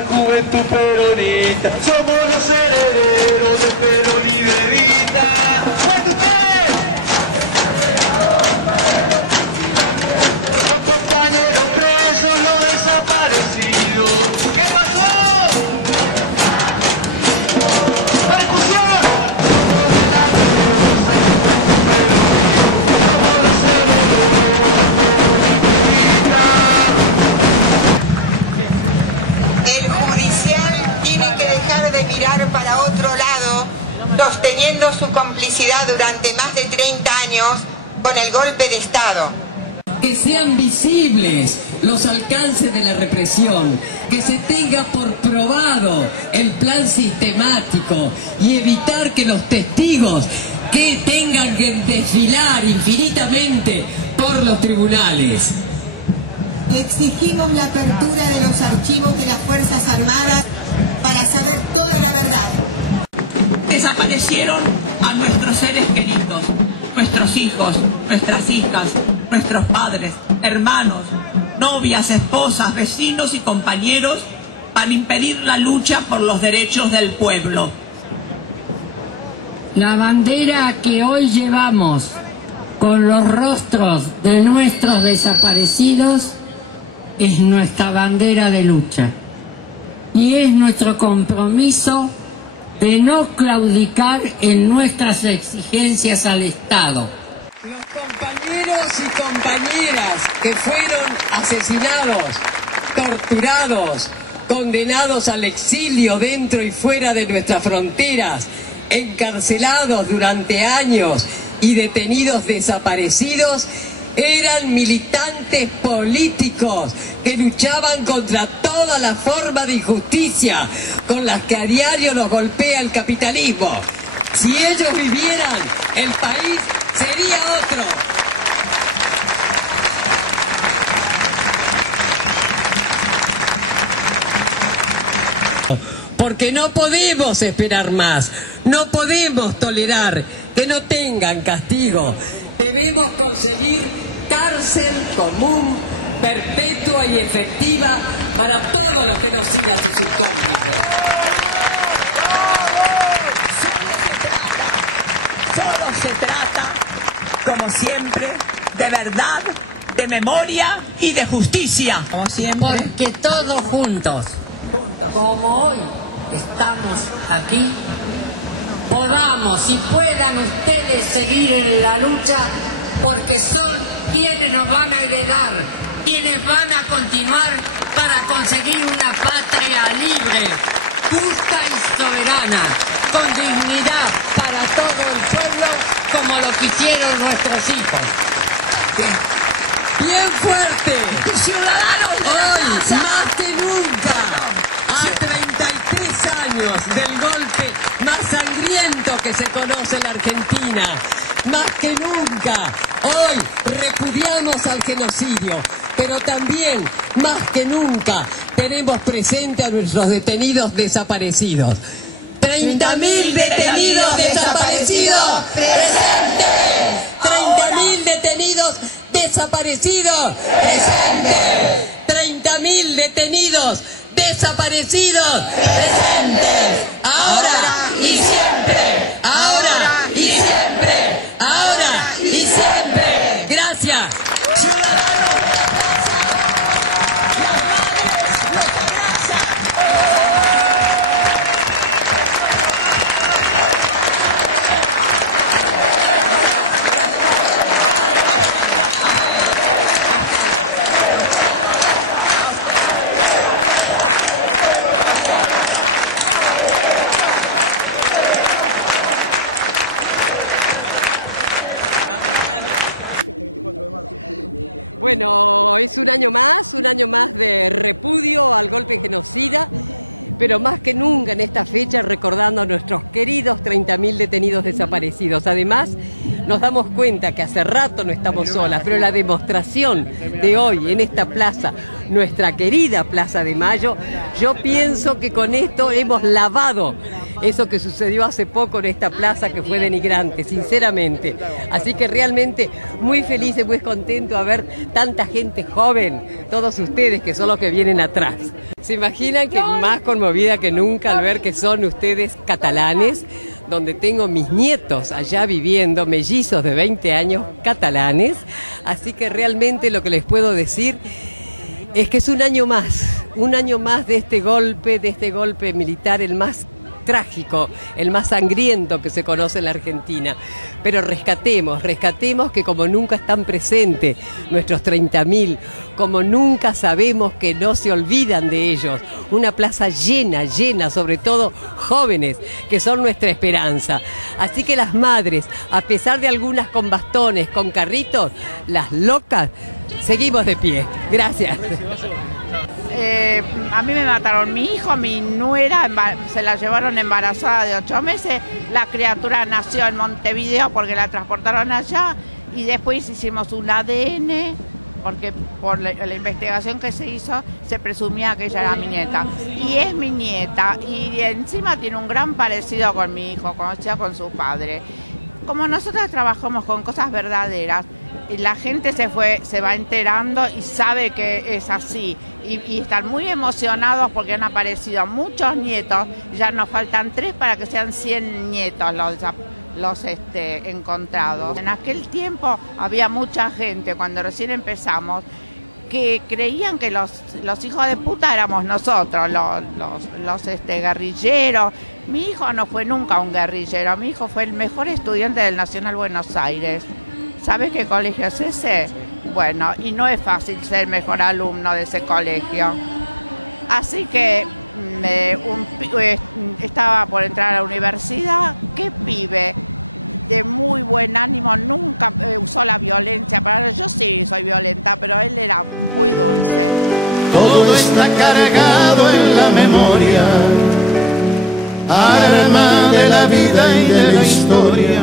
la juventud peronista. Somos los herederos de Perón y de Evita. ¡Fuerte usted! Los compañeros presos, los desaparecidos. ¿Qué pasó? ¡Percusión! Sosteniendo su complicidad durante más de 30 años con el golpe de Estado. Que sean visibles los alcances de la represión, que se tenga por probado el plan sistemático y evitar que los testigos que tengan que desfilar infinitamente por los tribunales. Exigimos la apertura de los archivos de las Fuerzas Armadas para saber toda la verdad. Desaparecieron a nuestros seres queridos, nuestros hijos, nuestras hijas, nuestros padres, hermanos, novias, esposas, vecinos y compañeros para impedir la lucha por los derechos del pueblo. La bandera que hoy llevamos con los rostros de nuestros desaparecidos es nuestra bandera de lucha y es nuestro compromiso de no claudicar en nuestras exigencias al Estado. Los compañeros y compañeras que fueron asesinados, torturados, condenados al exilio dentro y fuera de nuestras fronteras, encarcelados durante años y detenidos desaparecidos, eran militantes políticos que luchaban contra toda la forma de injusticia con las que a diario nos golpea el capitalismo. Si ellos vivieran, el país sería otro. Porque no podemos esperar más, no podemos tolerar que no tengan castigo. Debemos conseguir cárcel común, perpetua y efectiva para todos los genocidas y sus cómplices. Todo se trata, como siempre, de verdad, de memoria y de justicia. Como siempre. Porque todos juntos, como hoy estamos aquí, podamos y puedan ustedes seguir en la lucha, porque son quienes nos van a heredar, quienes van a continuar para conseguir una patria libre, justa y soberana, con dignidad para todo el pueblo, como lo quisieron nuestros hijos. Bien fuerte, ciudadanos, hoy más que nunca, a 33 años del golpe más sangriento que se conoce en la Argentina, más que nunca, hoy repudiamos al genocidio, pero también, más que nunca, tenemos presente a nuestros detenidos desaparecidos. 30.000 detenidos desaparecidos presentes. 30.000 detenidos desaparecidos presentes. 30.000 detenidos desaparecidos presentes. Ahora y siempre. Ahora y siempre. Ahora y siempre. Gracias. Bueno, es un año más de repudio al golpe genocida, pero más que nunca en esta fecha recordando a nuestros queridos 30.000 detenidos desaparecidos. Además, nos damos cuenta que hace rato no estamos solas, pero la demostración de hoy en esta plaza, nuestra querida Plaza de Mayo, yo pienso que con esto hemos lavado eso que sucedió hace poco en esta plaza que fue denigrante, sinceramente. Así que realmente muy feliz y muy contento de ver tanta gente joven, todos ustedes que son los que vienen atrás. ¿Se imaginan que más conmovida que nunca al ver que son ustedes catalanes? Donde tengo mis nietos allá viviendo, mellizos de 20 años catalanes, así que realmente lo que les puedo decir es que es un año más de este golpe militar, el más trágico, el más sangriento que se conoce en la Argentina. Pero rescatemos que como nunca están presentes nuestros 30.000, como nunca sabemos que no se olvidan de ellos. Una plaza llena, sobre todo jóvenes, que son nuestra esperanza. Así que las madres, a pesar de algunas con bastones, con carritos, las locas, seguimos de pie. Gracias. A mí me mataron mi hijo, mi nuera, se la llevaron embarazada de 8 meses, la criatura nació en Montevideo porque la transportaron allá y después hicimos un ADN porque por la investigación que se hizo se presumía que ella era mi nieta y es mi nieta y encima tiene un gran parecido con mi hijo, conocida con su padre. Como nosotros trabajamos con cosas verdaderas, la gente se va enterando y sabe que es así y están muy emocionados porque han aparecido muchos nietos, ya nos faltan 3 para que sean 100 nietos los encontrados. En aquel tiempo había mucha gente, cuando recién empezamos, que creían que los hijos de puta éramos nosotros, los guerrilleros. Mi hijo no fue nunca un guerrillero, mi hijo fue el mejor estudiante del Nacional Buenos Aires. ¿Sabes qué colegio es ese? Bueno, y no es fácil ser mejor alumno de ese colegio. Así que estaba por entrar a la universidad. ¿Qué pibe de muy buen ánimo? Nunca usó la violencia. Yo sí soy violenta, pero él era muy dulce. Todo está cargado en la memoria, arma de la vida y de la historia.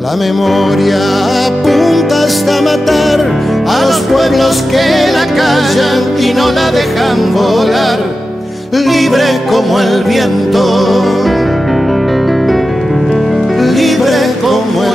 La memoria apunta hasta matar a los pueblos que la callan y no la dejan volar, libre como el viento, libre como el